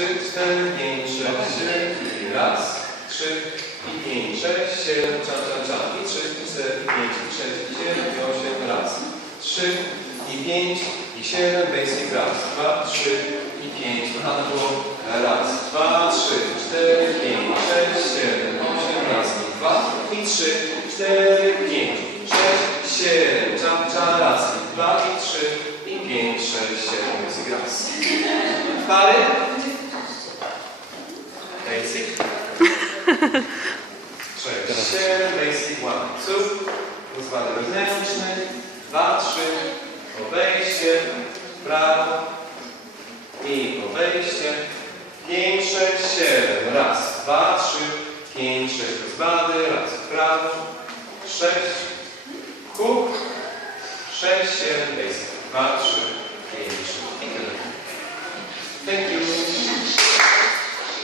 trzy, cztery, pięć, sześć, raz, trzy, i pięć, sześć, siedem, czam, czam, czam. I trzy, i cztery, i pięć, i sześć, i siedem, i osiem. Raz, trzy, i pięć, i siedem. Basic. Raz, dwa, trzy, i pięć. Na było. Raz, dwa, trzy, cztery, pięć, sześć, siedem, osiem. Raz, dwa, i trzy, cztery, pięć, sześć, siedem. Czam, czam. Raz, dwa, i trzy, i pięć, sześć, siedem. Basic. Raz. Pary basic. Cześć. Basic 1, 2. Rozwady wewnętrzne. 2, 3. Obejście. Prawo. I obejście. 5, 6, 7. Raz, 2, 3. 5, 6. Rozwady. Raz w prawo. 6. Kuk. 6, 7. Basic. 2, 3.